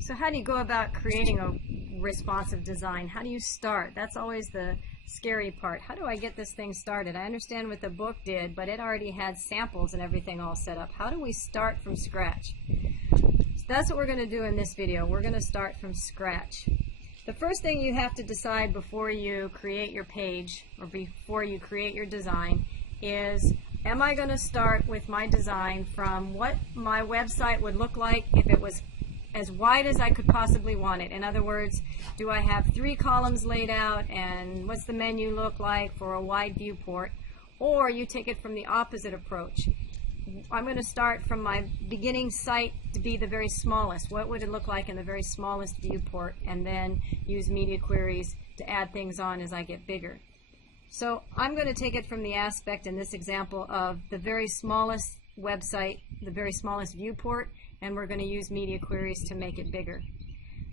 So how do you go about creating a responsive design? How do you start? That's always the scary part. How do I get this thing started? I understand what the book did, but it already had samples and everything all set up. How do we start from scratch? So that's what we're going to do in this video. We're going to start from scratch. The first thing you have to decide before you create your page or before you create your design is, am I going to start with my design from what my website would look like if it was as wide as I could possibly want it? In other words, do I have 3 columns laid out, and what's the menu look like for a wide viewport? Or you take it from the opposite approach. I'm going to start from my beginning site to be the very smallest. What would it look like in the very smallest viewport, and then use media queries to add things on as I get bigger. So I'm going to take it from the aspect in this example of the very smallest website, the very smallest viewport, and we're going to use media queries to make it bigger.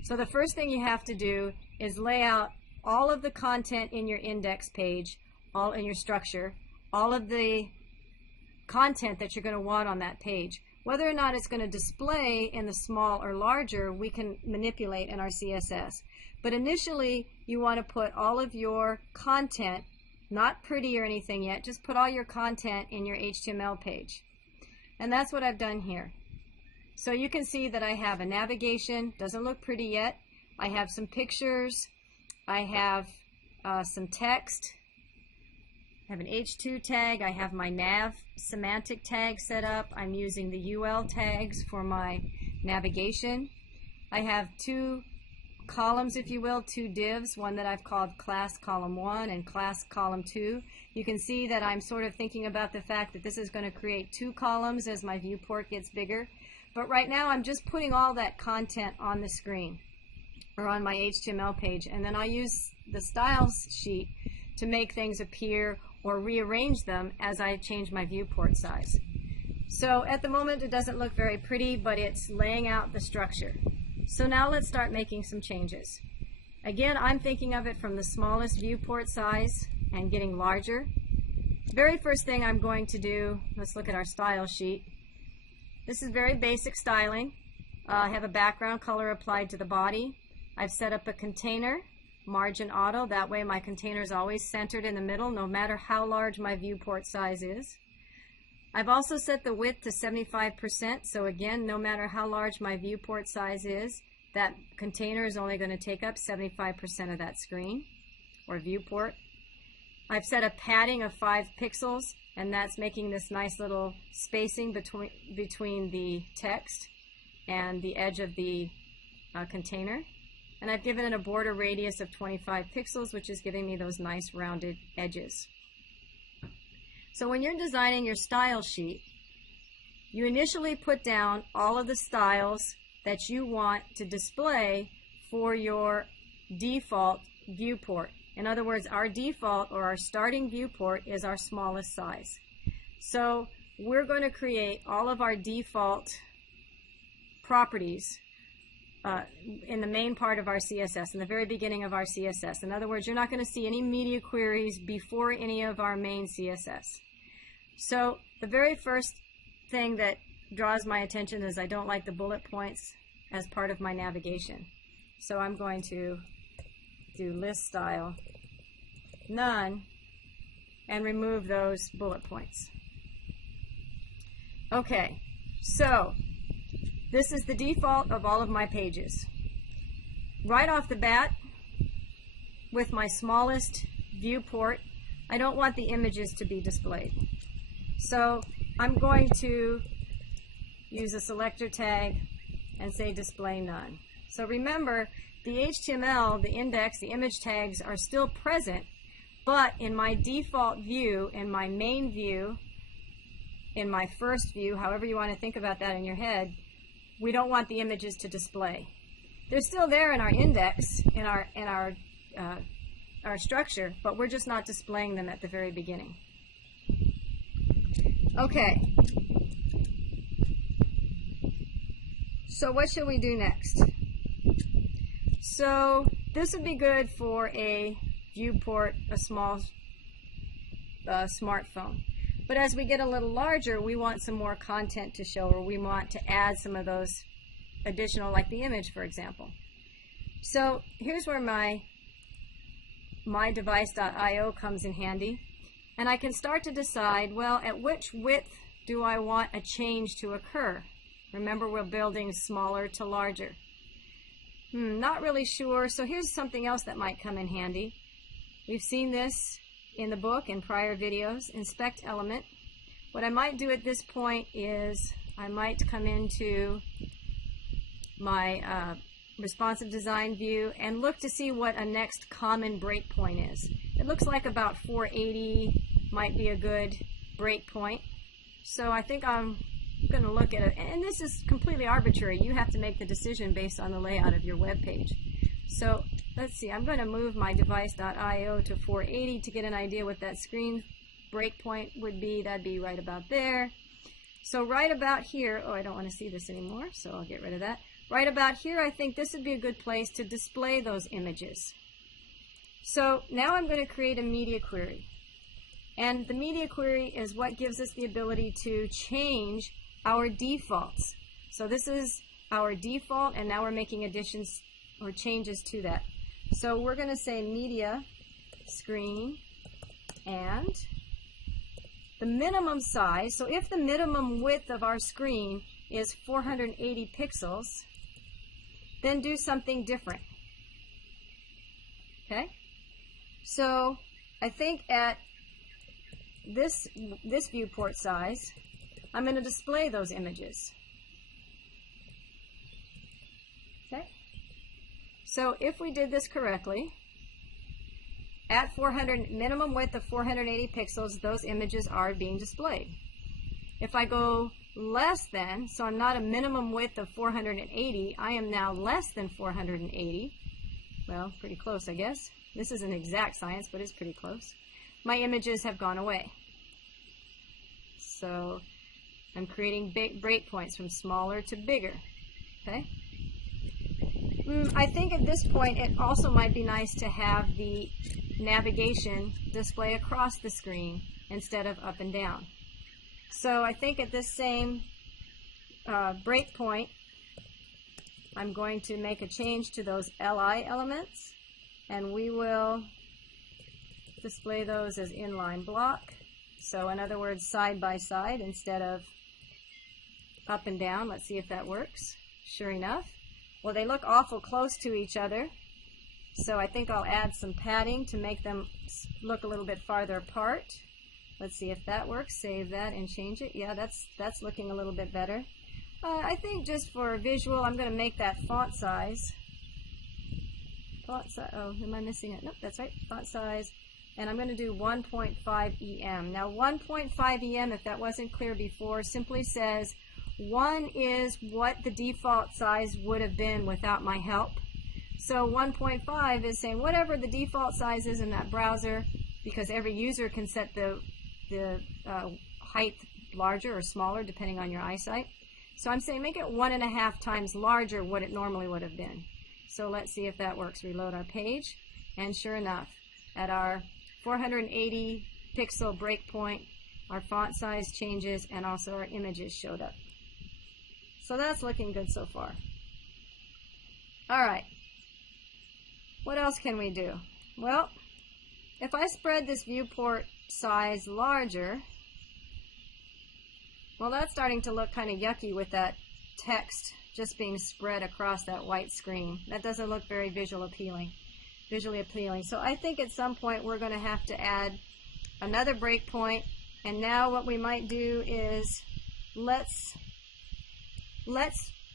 So the first thing you have to do is lay out all of the content in your index page, all in your structure, all of the content that you're going to want on that page. Whether or not it's going to display in the small or larger, we can manipulate in our CSS. But initially, you want to put all of your content, not pretty or anything yet, just put all your content in your HTML page. And that's what I've done here. So you can see that I have a navigation, doesn't look pretty yet. I have some pictures, I have some text, I have an H2 tag, I have my nav semantic tag set up, I'm using the UL tags for my navigation. I have 2 columns, if you will, 2 divs, one that I've called class column 1 and class column 2. You can see that I'm sort of thinking about the fact that this is going to create 2 columns as my viewport gets bigger. But right now I'm just putting all that content on the screen or on my HTML page, and then I use the styles sheet to make things appear or rearrange them as I change my viewport size. So at the moment it doesn't look very pretty, but it's laying out the structure. So now let's start making some changes. Again, I'm thinking of it from the smallest viewport size and getting larger. Very first thing I'm going to do, let's look at our style sheet. This is very basic styling. I have a background color applied to the body. I've set up a container, margin auto, that way my container is always centered in the middle no matter how large my viewport size is. I've also set the width to 75%, so again, no matter how large my viewport size is, that container is only going to take up 75% of that screen or viewport. I've set a padding of 5 pixels, and that's making this nice little spacing between the text and the edge of the container. And I've given it a border radius of 25 pixels, which is giving me those nice rounded edges. So when you're designing your style sheet, you initially put down all of the styles that you want to display for your default viewport. In other words, our default or our starting viewport is our smallest size. So we're going to create all of our default properties in the main part of our CSS, in the very beginning of our CSS. In other words, you're not going to see any media queries before any of our main CSS. So the very first thing that draws my attention is I don't like the bullet points as part of my navigation. So I'm going to do list style, none, and remove those bullet points. Okay, so this is the default of all of my pages. Right off the bat, with my smallest viewport, I don't want the images to be displayed. So I'm going to use a selector tag and say display none. So remember, the HTML, the index, the image tags are still present, but in my default view, in my main view, in my first view, however you want to think about that in your head, we don't want the images to display. They're still there in our index, in our structure, but we're just not displaying them at the very beginning. Okay. So what should we do next? So this would be good for a viewport, a small smartphone. But as we get a little larger, we want some more content to show, or we want to add some of those additional, like the image, for example. So here's where my device.io comes in handy. And I can start to decide, well, at which width do I want a change to occur? Remember, we're building smaller to larger. Not really sure. So here's something else that might come in handy. We've seen this in the book in prior videos. Inspect element. What I might do at this point is I might come into my responsive design view and look to see what a next common breakpoint is. It looks like about 480 might be a good breakpoint. So I think I'm going to look at it, and this is completely arbitrary. You have to make the decision based on the layout of your web page. So let's see, I'm going to move my device.io to 480 to get an idea what that screen breakpoint would be. That'd be right about there. So right about here, oh, I don't want to see this anymore, so I'll get rid of that. Right about here, I think this would be a good place to display those images. So now I'm going to create a media query. And the media query is what gives us the ability to change our defaults. So this is our default, and now we're making additions or changes to that. So we're going to say media screen and the minimum size. So if the minimum width of our screen is 480 pixels, then do something different. Okay? So I think at this viewport size, I'm going to display those images. Okay? So if we did this correctly, at minimum width of 480 pixels, those images are being displayed. If I go less than, so I'm not a minimum width of 480, I am now less than 480. Well, pretty close, I guess. This isn't exact science, but it's pretty close. My images have gone away. So I'm creating breakpoints from smaller to bigger. Okay? I think at this point it also might be nice to have the navigation display across the screen instead of up and down. So I think at this same breakpoint, I'm going to make a change to those LI elements, and we will display those as inline block. So in other words, side by side instead of up and down. Let's see if that works. Sure enough. Well, they look awful close to each other, so I think I'll add some padding to make them look a little bit farther apart. Let's see if that works. Save that and change it. Yeah, that's looking a little bit better. I think just for visual, I'm going to make that font size. Oh, am I missing it? Nope, that's right. Font size. And I'm going to do 1.5 EM. Now 1.5 EM, if that wasn't clear before, simply says 1 is what the default size would have been without my help. So 1.5 is saying whatever the default size is in that browser, because every user can set the height larger or smaller depending on your eyesight. So I'm saying make it 1.5 times larger what it normally would have been. So let's see if that works. Reload our page, and sure enough, at our 480 pixel breakpoint, our font size changes and also our images showed up. So that's looking good so far. All right. What else can we do? Well, if I spread this viewport size larger, well, that's starting to look kind of yucky with that text just being spread across that white screen. That doesn't look very visually appealing. So I think at some point we're going to have to add another breakpoint. And now what we might do is let's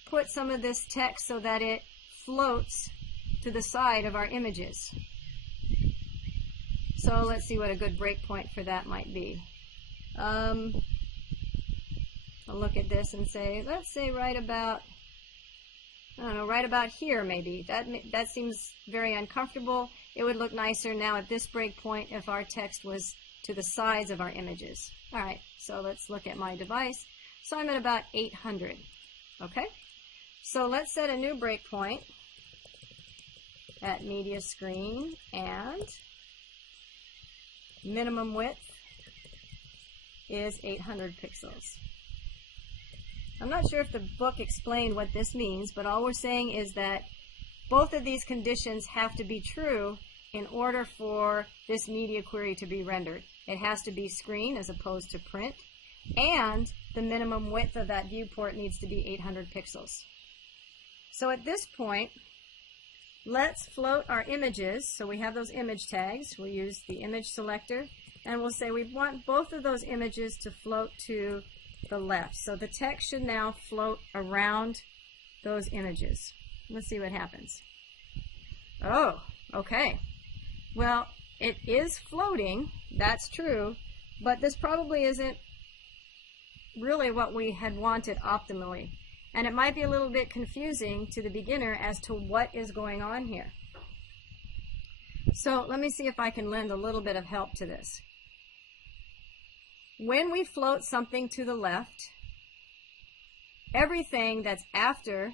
put some of this text so that it floats to the side of our images. So let's see what a good breakpoint for that might be. I'll look at this and say, let's say right about, I don't know, right about here maybe. That seems very uncomfortable. It would look nicer now at this breakpoint if our text was to the sides of our images. All right, so let's look at my device. So I'm at about 800. Okay, so let's set a new breakpoint at media screen, and minimum width is 800 pixels. I'm not sure if the book explained what this means, but all we're saying is that both of these conditions have to be true in order for this media query to be rendered. It has to be screen as opposed to print, and the minimum width of that viewport needs to be 800 pixels. So at this point, let's float our images. So we have those image tags. We'll use the image selector, and we'll say we want both of those images to float to the left. So the text should now float around those images. Let's see what happens. Oh, okay. Well, it is floating, that's true, but this probably isn't really what we had wanted optimally. And it might be a little bit confusing to the beginner as to what is going on here. So let me see if I can lend a little bit of help to this. When we float something to the left, everything that's after,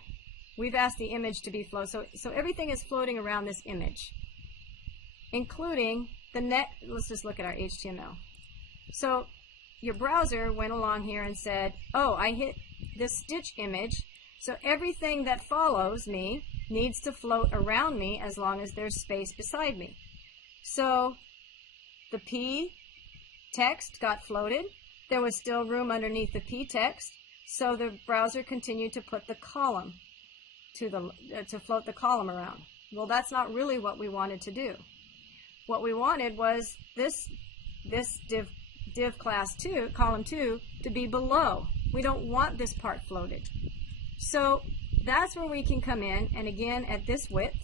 we've asked the image to be floated. So everything is floating around this image, including the let's just look at our HTML. So your browser went along here and said, oh, I hit this stitch image, so everything that follows me needs to float around me as long as there's space beside me. So the P text got floated. There was still room underneath the P text, so the browser continued to put the column to float the column around. Well, that's not really what we wanted to do. What we wanted was this div class 2, column 2, to be below. We don't want this part floated. So that's where we can come in, and again at this width,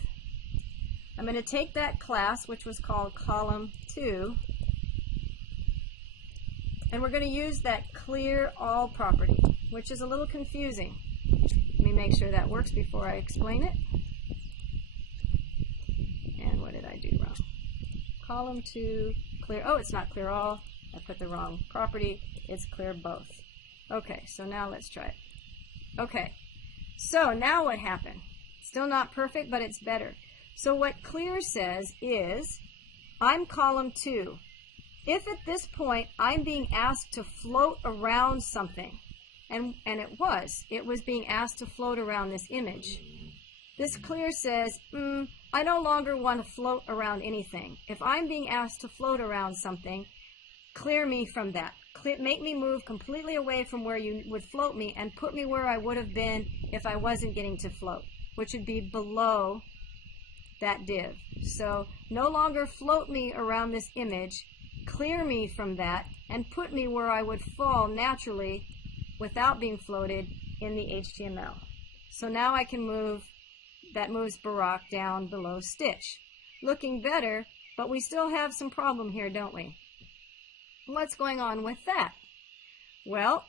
I'm going to take that class, which was called column 2, and we're going to use that clear all property, which is a little confusing. Let me make sure that works before I explain it. And what did I do wrong? Column 2, clear, oh, it's not clear all. I put the wrong property. It's clear both. Okay, so now let's try it. Okay, so now what happened? Still not perfect, but it's better. So what clear says is, I'm column 2. If at this point I'm being asked to float around something, and it was being asked to float around this image, this clear says, I no longer want to float around anything. If I'm being asked to float around something, clear me from that. Make me move completely away from where you would float me and put me where I would have been if I wasn't getting to float, which would be below that div. So no longer float me around this image, clear me from that, and put me where I would fall naturally without being floated in the HTML. So now I can move, that moves Barak down below stitch. Looking better, but we still have some problem here, don't we? What's going on with that? Well,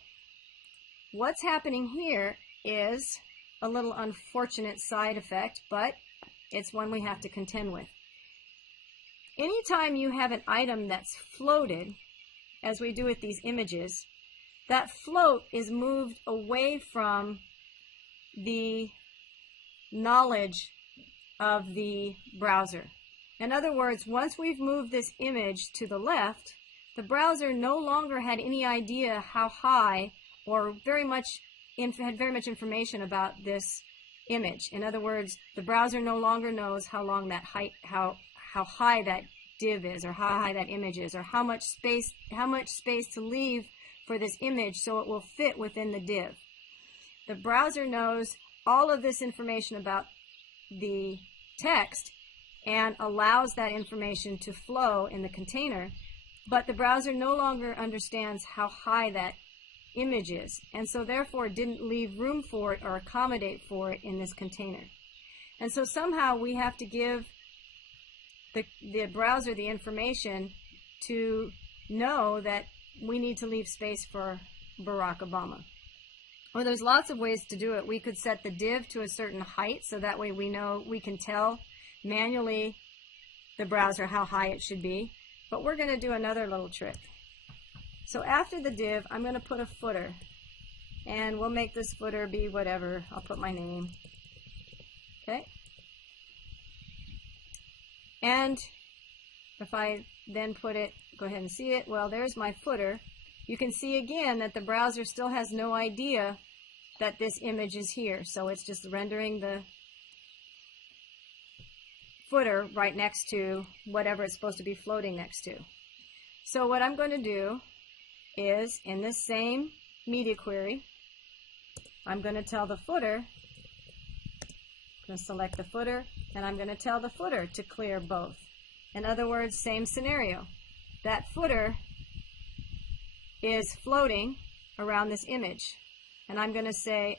what's happening here is a little unfortunate side effect, but it's one we have to contend with. Anytime you have an item that's floated, as we do with these images, that float is moved away from the knowledge of the browser. In other words, once we've moved this image to the left, the browser no longer had any idea how high or had very much information about this image. In other words, the browser no longer knows how long that height, how high that div is, or how high that image is, or how much space to leave for this image so it will fit within the div. The browser knows all of this information about the text and allows that information to flow in the container, but the browser no longer understands how high that image is, and so therefore didn't leave room for it or accommodate for it in this container. And so somehow we have to give the browser the information to know that we need to leave space for Barack Obama. Well, there's lots of ways to do it. We could set the div to a certain height, so that way we can tell manually the browser how high it should be. But we're going to do another little trick. So after the div, I'm going to put a footer, and we'll make this footer be whatever. I'll put my name. Okay. And if I then put it, go ahead and see it. Well, there's my footer. You can see again that the browser still has no idea that this image is here. So it's just rendering the footer right next to whatever it's supposed to be floating next to. So what I'm going to do is, in this same media query, I'm going to tell the footer, I'm going to select the footer, and I'm going to tell the footer to clear both. In other words, same scenario. That footer is floating around this image. And I'm going to say,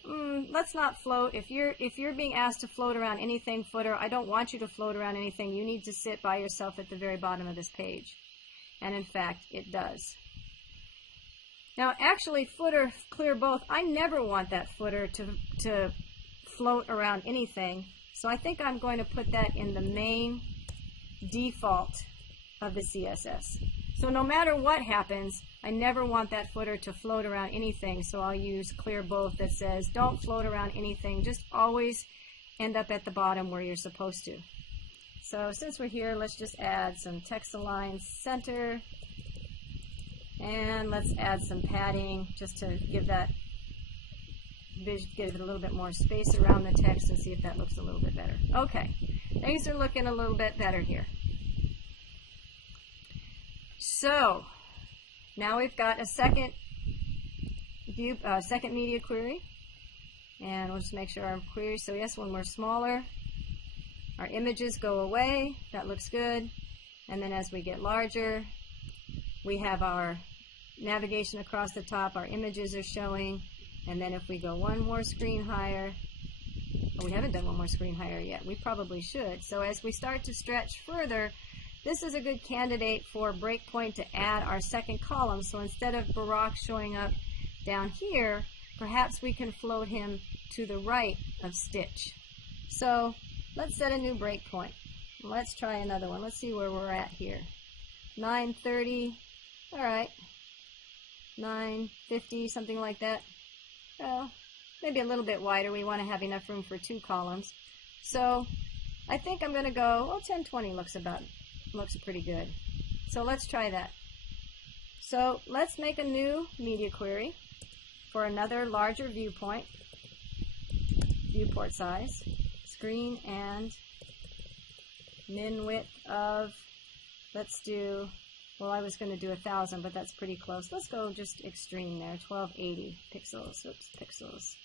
let's not float. If you're being asked to float around anything, footer, I don't want you to float around anything. You need to sit by yourself at the very bottom of this page. And in fact, it does. Now, actually, footer, clear both. I never want that footer to float around anything. So I think I'm going to put that in the main default of the CSS. So no matter what happens, I never want that footer to float around anything, so I'll use clear both that says don't float around anything, just always end up at the bottom where you're supposed to. So since we're here, let's just add some text align center, and let's add some padding just to give it a little bit more space around the text and see if that looks a little bit better. Okay, things are looking a little bit better here. So now we've got a second media query, and we'll just make sure our queries. So yes, when we're smaller, our images go away. That looks good. And then as we get larger, we have our navigation across the top. Our images are showing. And then if we go one more screen higher, well, we haven't done one more screen higher yet. We probably should. So as we start to stretch further, this is a good candidate for breakpoint to add our second column. So instead of Barack showing up down here, perhaps we can float him to the right of Stitch. So let's set a new breakpoint. Let's try another one. Let's see where we're at here. 9:30. All right. 9:50, something like that. Well, maybe a little bit wider. We want to have enough room for two columns. So I think I'm going to go, well, 10:20 looks pretty good. So let's try that. So let's make a new media query for another larger viewport size, screen and min width of, let's do, well, I was going to do 1,000, but that's pretty close. Let's go just extreme there, 1280 pixels. Oops, pixels.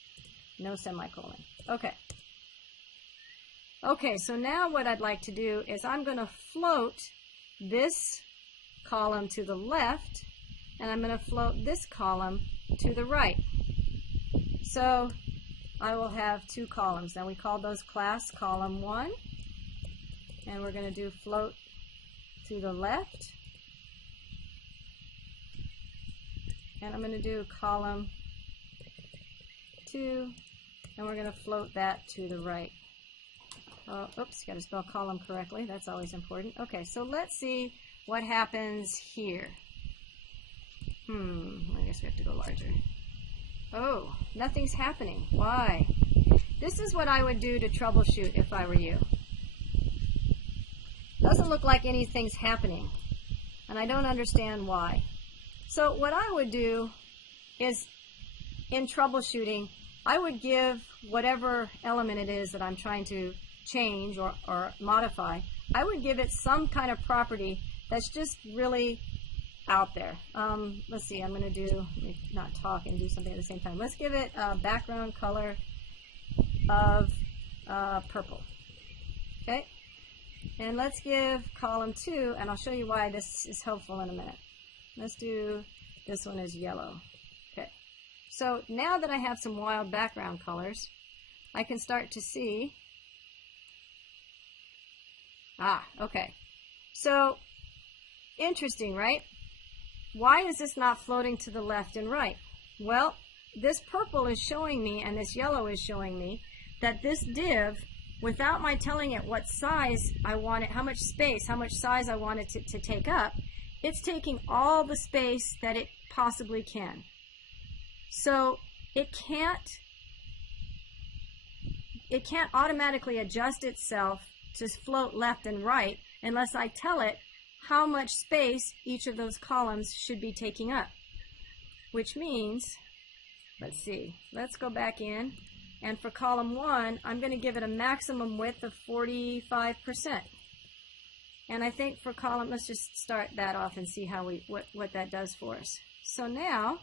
No semicolon. Okay. Okay, so now what I'd like to do is I'm going to float this column to the left, and I'm going to float this column to the right. So I will have two columns. Now we call those class column 1, and we're going to do float to the left, and I'm going to do column 2, and we're going to float that to the right. Oh, oops, got to spell column correctly. That's always important. Okay, so let's see what happens here. I guess we have to go larger. Oh, nothing's happening. Why? This is what I would do to troubleshoot if I were you. Doesn't look like anything's happening, and I don't understand why. So what I would do is, in troubleshooting, I would give whatever element it is that I'm trying to change or modify, I would give it some kind of property that's just really out there. Let's see, I'm going to do, let me not talk and do something at the same time. Let's give it a background color of purple. Okay? And let's give column 2, and I'll show you why this is helpful in a minute. Let's do, this one is yellow. Okay. So now that I have some wild background colors, I can start to see, okay. So, interesting, right? Why is this not floating to the left and right? Well, this purple is showing me, and this yellow is showing me, that this div, without my telling it what size I want it, how much space, how much size I want it to take up, it's taking all the space that it possibly can. So it can't automatically adjust itself to float left and right unless I tell it how much space each of those columns should be taking up. Which means let's see, let's go back in, and for column 1 I'm going to give it a maximum width of 45%. And I think for column, let's just start that off and see how what that does for us. So now,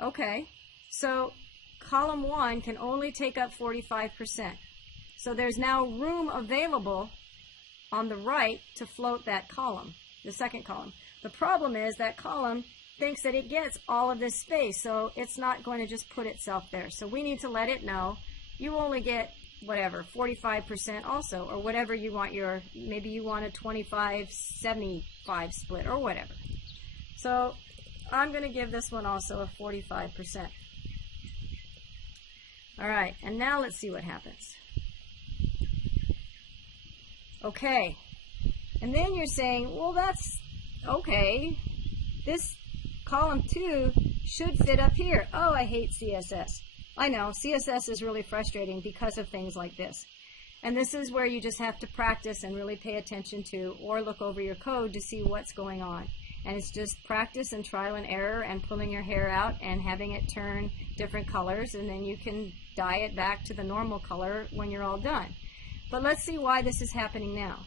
okay, so column 1 can only take up 45%. So there's now room available on the right to float that column, the second column. The problem is that column thinks that it gets all of this space, so it's not going to just put itself there. So we need to let it know you only get whatever, 45% also, or whatever you want your, maybe you want a 25-75 split or whatever. So I'm going to give this one also a 45%. All right, and now let's see what happens. Okay, and then you're saying, well, that's okay. This column 2 should fit up here. Oh, I hate CSS. I know, CSS is really frustrating because of things like this. And this is where you just have to practice and really pay attention to, or look over your code to see what's going on. And it's just practice and trial and error and pulling your hair out and having it turn different colors, and then you can dye it back to the normal color when you're all done. But let's see why this is happening now.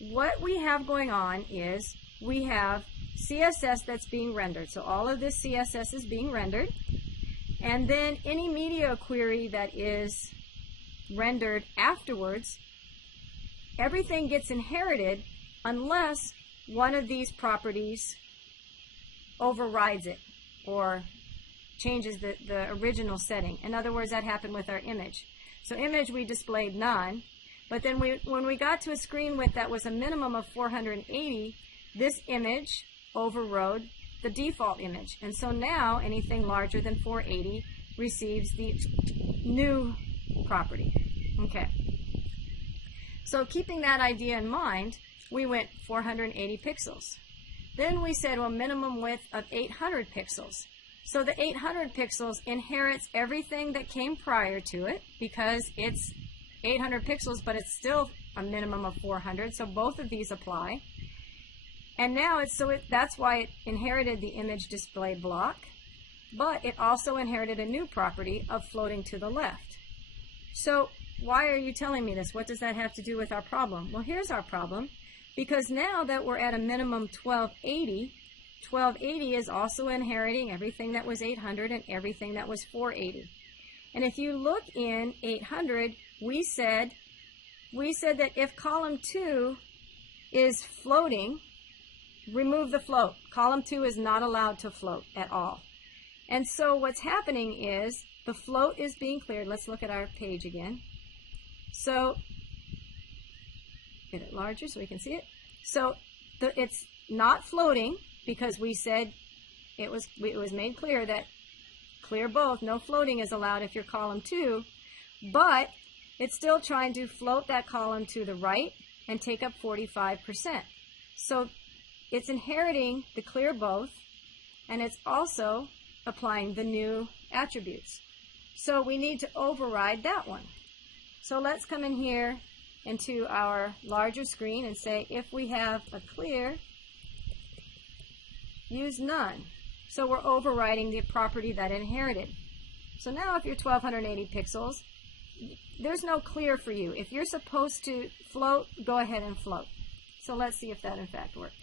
What we have going on is we have CSS that's being rendered. So all of this CSS is being rendered. And then any media query that is rendered afterwards, everything gets inherited unless one of these properties overrides it or changes the original setting. In other words, that happened with our image. So image, we displayed none. But then when we got to a screen width that was a minimum of 480, this image overrode the default image. And so now anything larger than 480 receives the new property. Okay. So keeping that idea in mind, we went 480 pixels. Then we said, well, minimum width of 800 pixels. So the 800 pixels inherits everything that came prior to it because it's 800 pixels, but it's still a minimum of 400. So both of these apply. And now that's why it inherited the image display block, but it also inherited a new property of floating to the left. So why are you telling me this? What does that have to do with our problem? Well, here's our problem. Because now that we're at a minimum 1280, 1280 is also inheriting everything that was 800 and everything that was 480. And if you look in 800, we said that if column 2 is floating, remove the float. Column 2 is not allowed to float at all. And so what's happening is the float is being cleared. Let's look at our page again. So get it larger so we can see it. So it's not floating because we said it was made clear that clear both, no floating is allowed if you're column 2, but it's still trying to float that column to the right and take up 45%. So it's inheriting the clear both, and it's also applying the new attributes. So we need to override that one. So let's come in here into our larger screen and say if we have a clear, use none. So we're overriding the property that inherited. So now if you're 1280 pixels, there's no clear for you. If you're supposed to float, go ahead and float. So let's see if that in fact worked.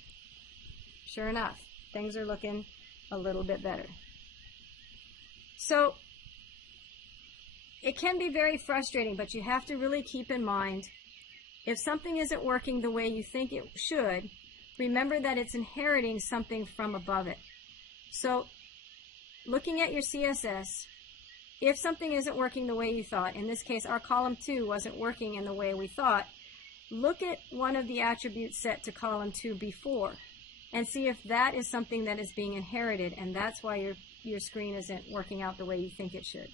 Sure enough, things are looking a little bit better. So it can be very frustrating, but you have to really keep in mind if something isn't working the way you think it should, remember that it's inheriting something from above it. So looking at your CSS, if something isn't working the way you thought, in this case our column 2 wasn't working in the way we thought, look at one of the attributes set to column 2 before and see if that is something that is being inherited, and that's why your screen isn't working out the way you think it should.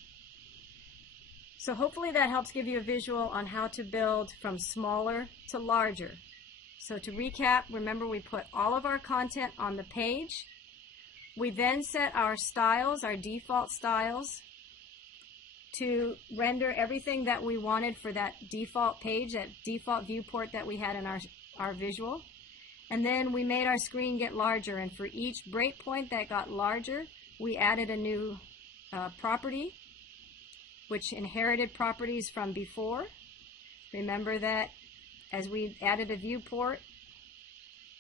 So hopefully that helps give you a visual on how to build from smaller to larger. So to recap, remember we put all of our content on the page. We then set our styles, our default styles, to render everything that we wanted for that default page, that default viewport that we had in our visual. And then we made our screen get larger, and for each breakpoint that got larger, we added a new property, which inherited properties from before. Remember that as we added a viewport,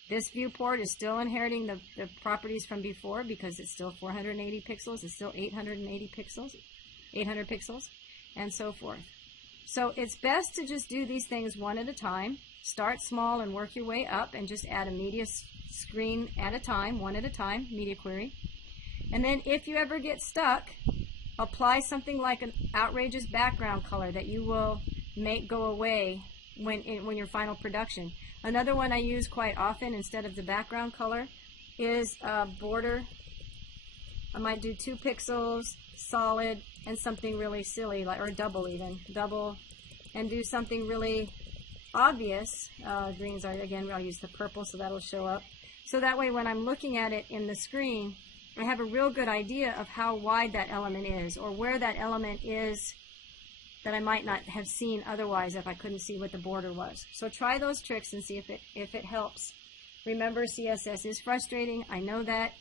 this viewport is still inheriting the properties from before because it's still 480 pixels, it's still 880 pixels, 800 pixels, and so forth. So it's best to just do these things one at a time. Start small and work your way up and just add a media screen at a time, one at a time, media query. And then if you ever get stuck, apply something like an outrageous background color that you will make go away when your final production. Another one I use quite often instead of the background color is a border. I might do 2 pixels, solid, and something really silly, like, or double even, double, and do something really obvious. Greens are, again, I'll use the purple so that'll show up. So that way when I'm looking at it in the screen, I have a real good idea of how wide that element is, or where that element is that I might not have seen otherwise if I couldn't see what the border was. So try those tricks and see if it helps. Remember, CSS is frustrating, I know that,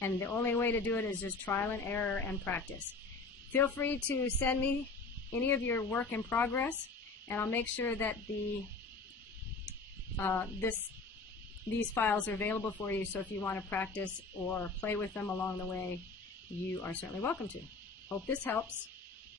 and the only way to do it is just trial and error and practice. Feel free to send me any of your work in progress, and I'll make sure that these files are available for you, so if you want to practice or play with them along the way, you are certainly welcome to. Hope this helps.